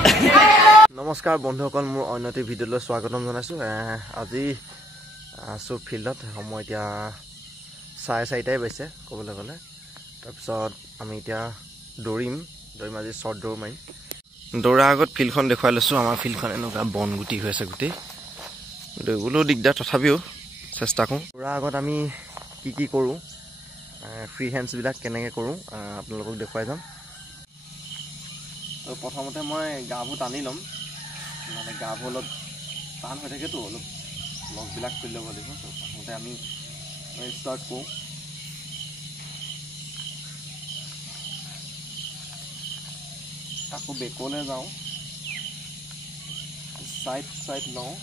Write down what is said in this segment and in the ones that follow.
নমস্কাৰ বন্ধুসকল, মোৰ অন্যটি ভিডিঅ'লৈ স্বাগতম জনাইছোঁ। আজি আছোঁ ফিল্ডত। সময় এতিয়া 4:30 বাজিছে ক'বলৈ গ'লে। তাৰপিছত আমি এতিয়া দৌৰিম আজি শ্বৰ্ট দৌৰ মাৰিম। দৌৰাৰ আগত ফিল্ডখন দেখুৱাই লৈছোঁ। আমাৰ ফিল্ডখন এনেকুৱা বনগুটি হৈ আছে গোটেই, দৌৰিবলৈও দিগদাৰ, তথাপিও চেষ্টা কৰোঁ। দৌৰাৰ আগত আমি কি কৰোঁ, ফ্ৰী হেণ্ডছবিলাক কেনেকৈ কৰোঁ আপোনালোকক দেখুৱাই যাম। তো প্ৰথমতে মই গাবোৰ টানি ল'ম, মানে গাবোৰ অলপ টান হৈ থাকেতো, অলপ লগবিলাক খুলি ল'ব লাগিব। তো প্ৰথমতে আমি ষ্টাৰ্ট কৰোঁ। আকৌ বেকলৈ যাওঁ, ছাইড লওঁ,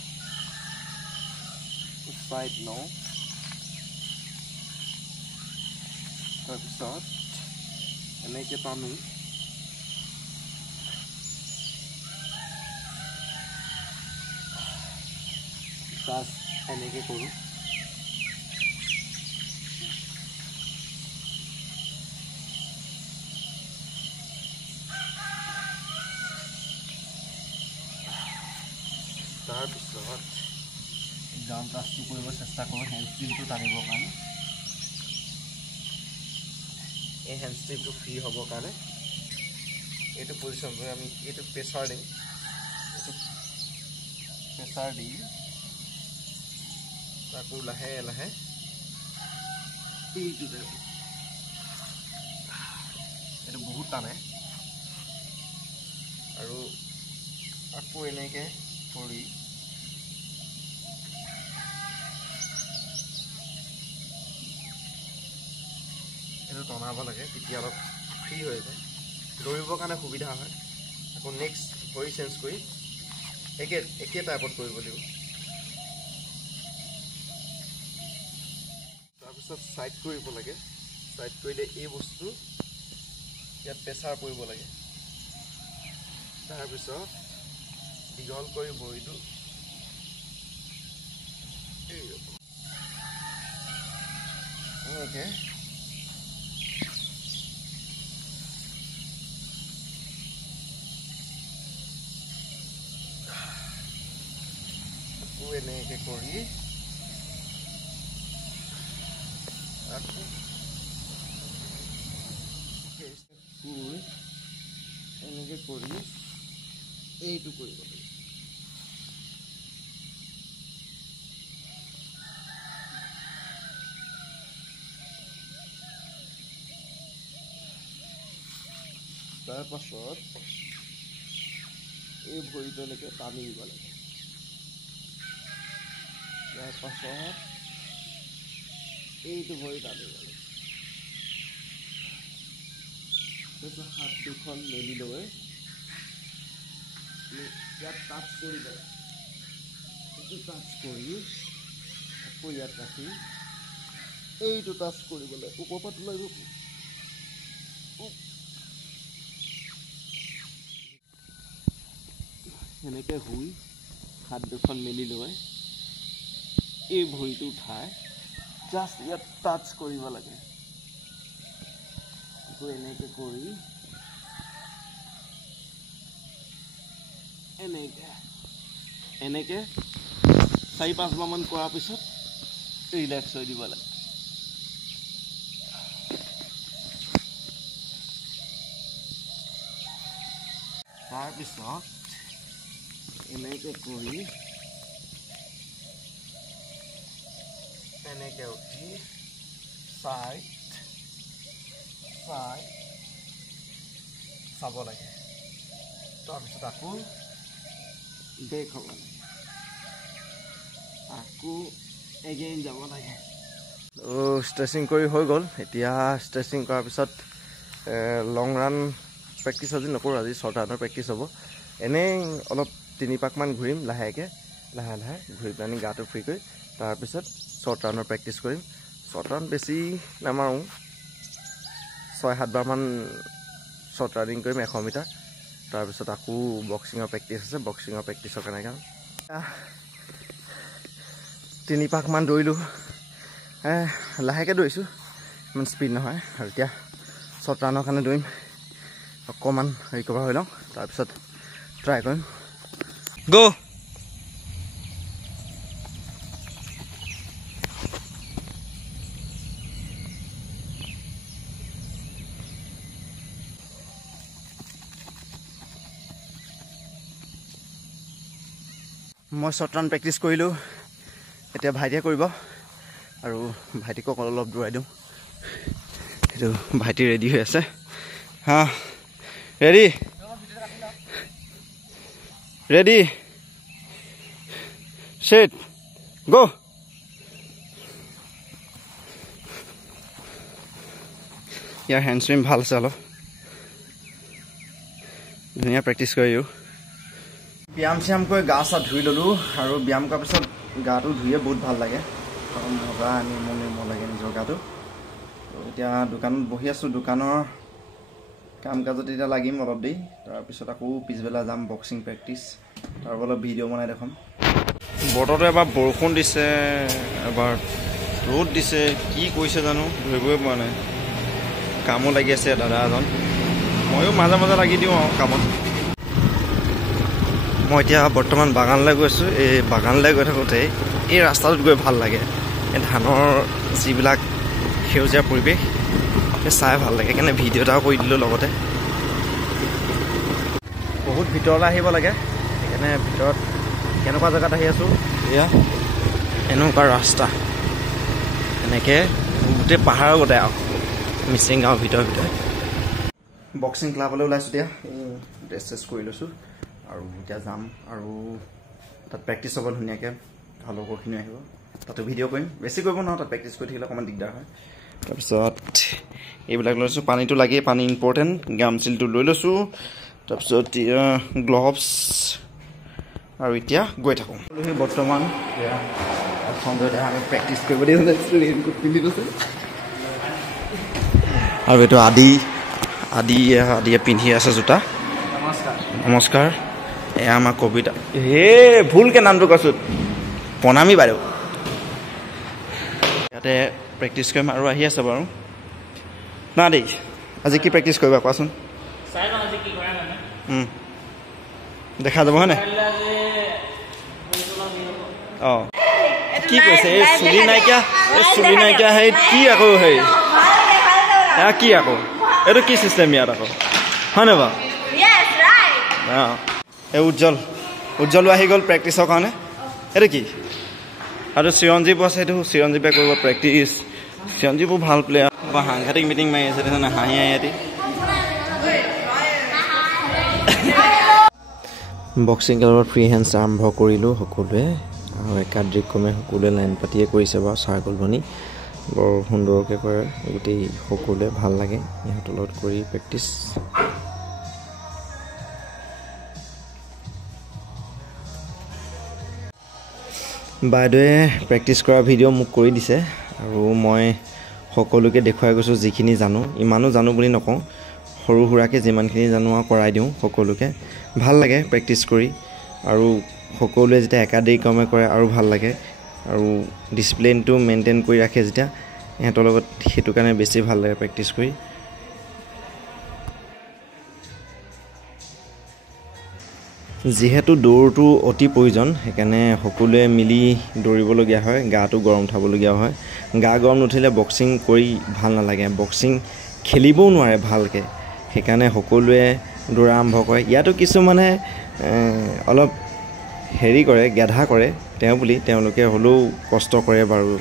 তাৰপিছত এনেকৈ টানো, জাষ্ট এনেকৈ কৰোঁ। তাৰপিছত ডাউন টাচটো কৰিব চেষ্টা কৰোঁ, হেমষ্ট্ৰিংটো টানিবৰ কাৰণে। এই হেমষ্ট্ৰিংটো ফ্ৰী হ'বৰ কাৰণে এইটো পজিশ্যন কৰি আমি এইটো প্ৰেছাৰ দিম। এইটো প্ৰেছাৰ দি তাকো লাহে লাহে এইটোতে, এইটো বহুত টানে, আৰু আকৌ এনেকৈ কৰি এইটো টনাব লাগে, তেতিয়া অলপ ফ্ৰী হৈ যায়, দৌৰিবৰ কাৰণে সুবিধা হয়। আকৌ নেক্সট ভৰি চেঞ্জ কৰি একে টাইপত কৰিব লাগিব। তাৰপিছত ছাইড কৰিব লাগে। ছাইড কৰিলে এই বস্তু ইয়াত প্ৰেছাৰ পৰিব লাগে। তাৰপিছত দীঘল কৰি ভৰিটো এনেকৈ আকৌ এনেকৈ কৰি আকৌ এনেকৈ কৰি এইটো কৰিব লাগিব। তাৰপাছত এই ভৰিটো এনেকৈ টানি দিব লাগে। তাৰপাছত এইটো ভৰি টানিব লাগে। তাৰপিছত হাত দুখন মেলি লৈ ইয়াত টাচ কৰিব লাগে। এইটো টাচ কৰি আকৌ ইয়াত ৰাখি এইটো টাচ কৰিবলৈ ওপৰৰ পৰা তোলাই দিব। সেনেকৈ শুই হাত দুখন মেলি লৈ এই ভৰিটো উঠাই জাষ্ট ইয়াত টাচ কৰিব লাগে। আকৌ এনেকৈ কৰি এনেকৈ 4-5 বাৰমান কৰাৰ পিছত ৰিলেক্স হৈ দিব লাগে। তাৰপিছত এনেকৈ কৰি এনেকৈ উঠি ছাইড চাব লাগে। তাৰপিছত আকৌ ব্ৰেক হ'ব লাগে, আকৌ এগেইন যাব লাগে। ষ্ট্ৰেচিং কৰি হৈ গ'ল। এতিয়া ষ্ট্ৰেচিং কৰাৰ পিছত লং ৰান প্ৰেক্টিচ আজি নকৰোঁ, আজি শ্বৰ্ট ৰানৰ প্ৰেক্টিচ হ'ব। এনেই অলপ 3 পাকমান ঘূৰিম লাহে ঘূৰি পেলানি গাটো ফ্ৰী কৰি, তাৰপিছত শ্বৰ্ট ৰানৰ প্ৰেক্টিচ কৰিম। শ্বৰ্ট ৰান বেছি নামাৰোঁ, 6-7 বাৰমান শ্বৰ্ট ৰানিং কৰিম 100 মিটাৰ। তাৰপিছত আকৌ বক্সিঙৰ প্ৰেক্টিচ আছে, বক্সিঙৰ প্ৰেক্টিচৰ কাৰণে 3 পাকমান দৌৰিলোঁ, লাহেকৈ দৌৰিছোঁ, ইমান স্পীড নহয়। আৰু এতিয়া শ্বৰ্ট ৰানৰ কাৰণে দৌৰিম, অকণমান ৰিকভাৰ হৈ লওঁ, তাৰপিছত ট্ৰাই কৰিম গো মই শ্বৰ্ট ৰান প্ৰেক্টিছ কৰিলোঁ এতিয়া ভাইটিয়ে কৰিব আৰু ভাইটিকক অলপ দৌৰাই দিওঁ সেইটো ভাইটি ৰেডি হৈ আছে হা ৰেডি ৰেডি ছেট গো ইয়াৰ হেণ্ড চুইম ভাল আছে অলপ ধুনীয়া প্ৰেক্টিছ কৰিলোঁ ব্যায়াম চ্যায়াম কৰি গা চা ধুই ল'লোঁ আৰু ব্যায়াম কৰাৰ পিছত গাটো ধুয়ে বহুত ভাল লাগে মজা নিৰ্মল লাগে নিজৰ গাটো এতিয়া দোকানত বহি আছোঁ দোকানৰ কাম কাজত এতিয়া লাগিম অলপ দেৰি তাৰপিছত আকৌ পিছবেলা যাম বক্সিং প্ৰেক্টিছ তাৰ অলপ ভিডিঅ' বনাই দেখাম বতৰটো এবাৰ বৰষুণ দিছে এবাৰ ৰ'দ দিছে কি কৰিছে জানো ধৰিবই পৰা নাই কামো লাগি আছে দাদা এজন ময়ো মাজে মাজে লাগি দিওঁ আৰু কামত মই এতিয়া বৰ্তমান বাগানলৈ গৈছোঁ এই বাগানলৈ গৈ থাকোঁতে এই ৰাস্তাটোত গৈ ভাল লাগে এই ধানৰ যিবিলাক সেউজীয়া পৰিৱেশ চাই ভাল লাগে সেইকাৰণে ভিডিঅ' এটাও কৰি দিলোঁ লগতে বহুত ভিতৰলৈ আহিব লাগে সেইকাৰণে ভিতৰত কেনেকুৱা জেগাত আহি আছোঁ এয়া এনেকুৱা ৰাস্তা এনেকৈ গোটেই পাহাৰৰ গোটেই আৰু মিচিং গাঁৱৰ ভিতৰে বক্সিং ক্লাবলৈ ওলাইছোঁ এতিয়া ড্ৰেছ চেছ কৰি লৈছোঁ আৰু এতিয়া যাম আৰু তাত প্ৰেক্টিছ হ'ব ধুনীয়াকৈ ভাল লগৰখিনি আহিব তাতো ভিডিঅ' কৰিম বেছি কৰিব নোৱাৰোঁ তাত প্ৰেক্টিছ কৰি থাকিলে অকণমান দিগদাৰ হয় তাৰপিছত এইবিলাক লৈছোঁ পানীটো লাগেই পানী ইম্পৰ্টেণ্ট গামচিলটো লৈ লৈছোঁ তাৰপিছত গ্লভছ আৰু এতিয়া গৈ থাকোঁ বৰ্তমান সঞ্জয় আমি প্ৰেক্টিছ কৰিব পিন্ধি লৈছোঁ আৰু এইটো আদিয়ে পিন্ধি আছে জোতা নমস্কাৰ এয়া আমাৰ কবিতা হে ভুলকৈ নামটো কৈছোঁ প্ৰণামী বাইদেউ ইয়াতে প্ৰেক্টিছ কৰিম আৰু আহি আছে বাৰু না দেই আজি কি প্ৰেক্টিছ কৰিবা কোৱাচোন দেখা যাব হয়নে অঁ কি কৈছে এই চুলি নাইকিয়া সেই কি আকৌ সেই এয়া কি আকৌ এইটো কি চিষ্টেম ইয়াত আকৌ হয়নে বাৰু অঁ এই উজ্জ্বলো আহি গ'ল প্ৰেক্টিছৰ কাৰণে এইটো কি আৰু চিৰঞ্জীৱ আছে সেইটো চিৰঞ্জীৱে কৰিব প্ৰেক্টিছ চিৰঞ্জীৱো ভাল প্লেয়াৰ বা সাংঘাতিক মিটিং মাৰি আছে তেনে হাঁহি আহি বক্সিং খেলৰ ফ্ৰী হেণ্ডছ আৰম্ভ কৰিলোঁ সকলোৱে আৰু একাদিক্ৰমে সকলোৱে লাইন পাতিয়ে কৰিছে বাৰু চাৰ্কল বনি বৰ সুন্দৰকৈ কৰে গোটেই সকলোৱে ভাল লাগে ইহঁতৰ লগত কৰি প্ৰেক্টিছ বাইদেৱে প্ৰেক্টিছ কৰা ভিডিঅ' মোক কৰি দিছে আৰু মই সকলোকে দেখুৱাই গৈছোঁ যিখিনি জানো ইমানো জানো বুলি নকওঁ সৰু সুৰাকৈ যিমানখিনি জানো আৰু কৰাই দিওঁ সকলোকে ভাল লাগে প্ৰেক্টিছ কৰি আৰু সকলোৱে যেতিয়া একাদিক্ৰমে কৰে আৰু ভাল লাগে আৰু ডিচিপ্লিনটো মেইনটেইন কৰি ৰাখে যেতিয়া ইহঁতৰ লগত সেইটো কাৰণে বেছি ভাল লাগে প্ৰেক্টিছ কৰি যিহেতু দৌৰটো অতি প্ৰয়োজন সেইকাৰণে সকলোৱে মিলি দৌৰিবলগীয়া হয় গাটো গৰম উঠাবলগীয়া হয় গা গৰম নুঠিলে বক্সিং কৰি ভাল নালাগে বক্সিং খেলিবও নোৱাৰে ভালকৈ সেইকাৰণে সকলোৱে দৌৰা আৰম্ভ কৰে ইয়াতো কিছুমানে অলপ হেৰি কৰে গেধা কৰে তেওঁলোকে হ'লেও কষ্ট কৰে বাৰু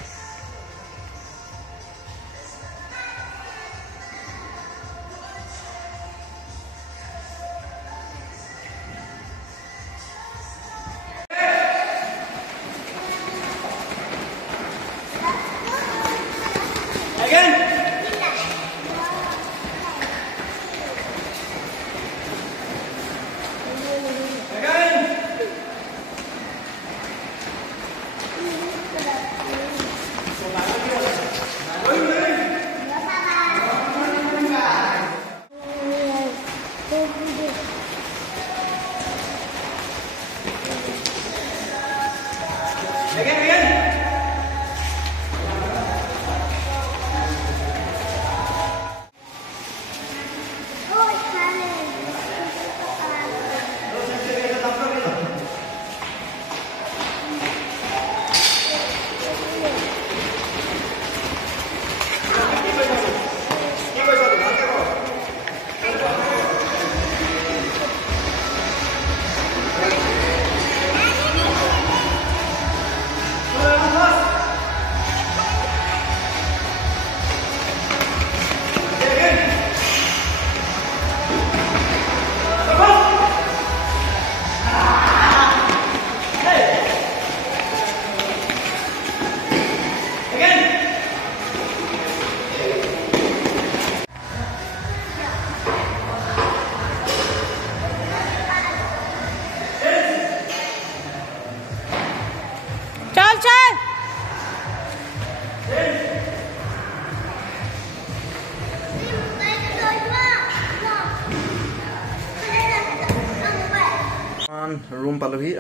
বৰ্তমান ৰুম পালোহি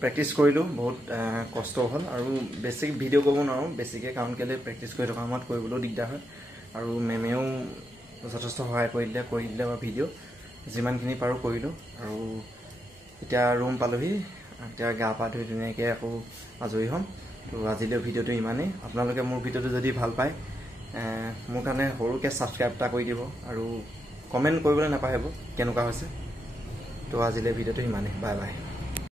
প্ৰেক্টিছ কৰিলোঁ বহুত কষ্ট হ'ল আৰু বেছি ভিডিঅ' কৰিব নোৱাৰোঁ বেছিকৈ কাৰণ কেলৈ প্ৰেক্টিছ কৰি থকা সময়ত কৰিবলৈও দিগদাৰ হয় আৰু মেমেও যথেষ্ট সহায় কৰি দিলে বা ভিডিঅ' যিমানখিনি পাৰোঁ কৰিলোঁ আৰু এতিয়া ৰুম পালোহি এতিয়া গা পা ধুই ধুনীয়াকৈ আকৌ আজৰি হ'ম তো আজিলৈ ভিডিঅ'টো ইমানেই আপোনালোকে মোৰ ভিডিঅ'টো যদি ভাল পায় মোৰ কাৰণে সৰুকৈ ছাবস্ক্ৰাইব এটা কৰি দিব আৰু কমেণ্ট কৰিবলৈ নাপাহৰিব কেনেকুৱা হৈছে তো আজিলৈ ভিডিঅ'টো ইমানেই বাই বাই